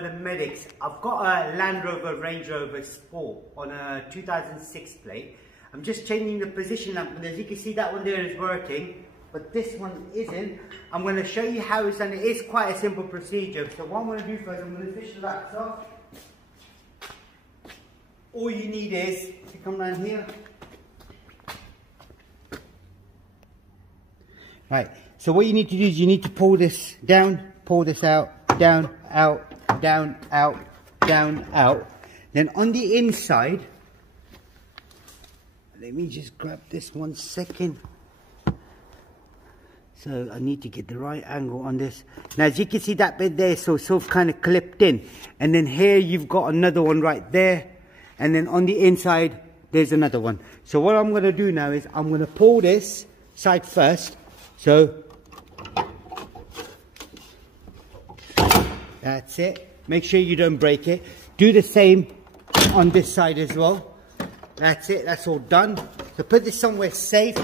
the medics. I've got a Land Rover Range Rover Sport on a 2006 plate. I'm just changing the position lamp, and as you can see, that one there is working, but this one isn't. I'm going to show you how it's done. It is quite a simple procedure. So what I'm going to do first, I'm going to switch the lights off. All you need is to come down here. Right, so what you need to do is you need to pull this down, pull this out, down, out, down, out, down, out. Then on the inside, let me just grab this 1 second. So I need to get the right angle on this. Now as you can see, that bit there, so sort of kind of clipped in. And then here you've got another one right there. And then on the inside, there's another one. So what I'm going to do now is I'm going to pull this side first. So that's it. Make sure you don't break it. Do the same on this side as well. That's it. That's all done. So put this somewhere safe.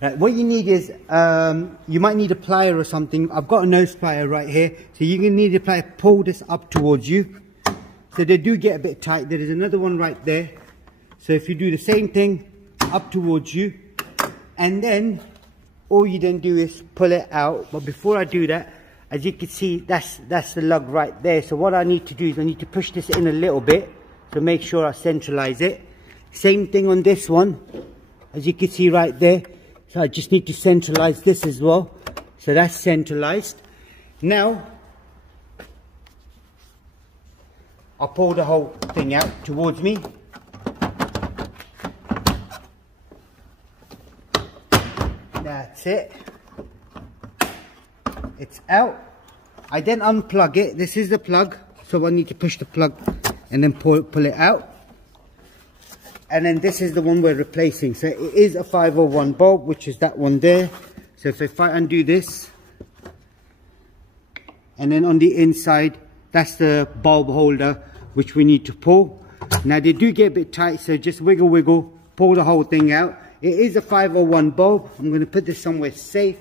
What you need is, you might need a plier or something. I've got a nose plier right here. So you're going to need a plier. Pull this up towards you. So they do get a bit tight. There is another one right there. So if you do the same thing up towards you, and then all you then do is pull it out. But before I do that, as you can see, that's the lug right there. So what I need to do is I need to push this in a little bit to make sure I centralize it. Same thing on this one, as you can see right there. So I just need to centralize this as well. So that's centralized. Now I'll pull the whole thing out towards me. That's it. It's out. I then unplug it. This is the plug. So I need to push the plug and then pull it out. And then this is the one we're replacing. So it is a 501 bulb, which is that one there. So if I undo this, and then on the inside, that's the bulb holder, which we need to pull. Now they do get a bit tight, so just wiggle, wiggle, pull the whole thing out. It is a 501 bulb. I'm going to put this somewhere safe.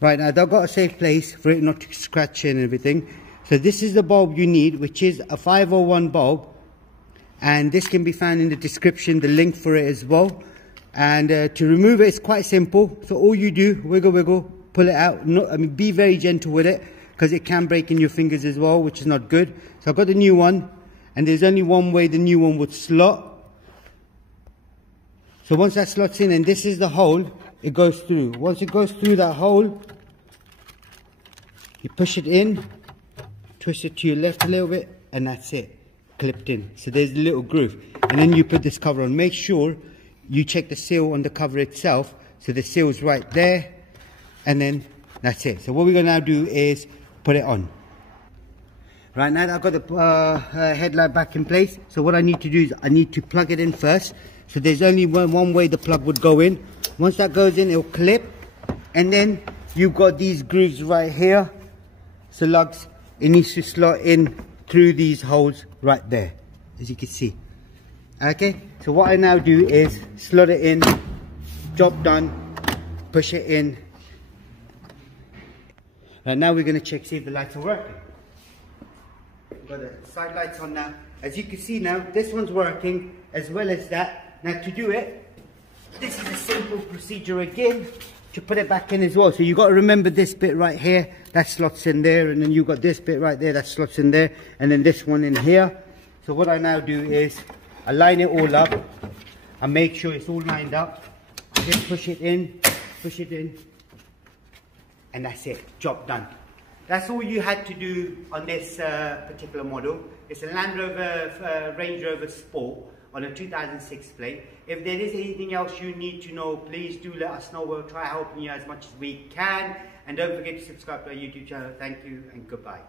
Right, now I've got a safe place for it not to scratch in and everything. So this is the bulb you need, which is a 501 bulb. And this can be found in the description, the link for it as well. And to remove it, it's quite simple. So all you do, wiggle, wiggle, pull it out. Be very gentle with it, because it can break in your fingers as well, which is not good. So I've got the new one. And there's only one way the new one would slot. So once that slots in, and this is the hole, it goes through. Once it goes through that hole, you push it in, twist it to your left a little bit, and that's it, clipped in. So there's a little groove. And then you put this cover on. Make sure you check the seal on the cover itself. So the seal's right there, and then that's it. So what we're going to now do is put it on. Right, now that I've got the headlight back in place, so what I need to do is I need to plug it in first. So there's only one way the plug would go in. Once that goes in, it'll clip, and then you've got these grooves right here. So lugs, it needs to slot in through these holes right there, as you can see. Okay, so what I now do is slot it in, job done, push it in. And now we're going to check, see if the lights are working. Got the side lights on now. As you can see now, this one's working as well as that. Now to do it, this is a simple procedure again to put it back in as well. So you've got to remember this bit right here, that slots in there, and then you've got this bit right there that slots in there, and then this one in here. So what I now do is I line it all up and make sure it's all lined up. Just push it in, and that's it, job done. That's all you had to do on this particular model. It's a Land Rover Range Rover Sport on a 2006 plate. If there is anything else you need to know, please do let us know. We'll try helping you as much as we can. And don't forget to subscribe to our YouTube channel. Thank you and goodbye.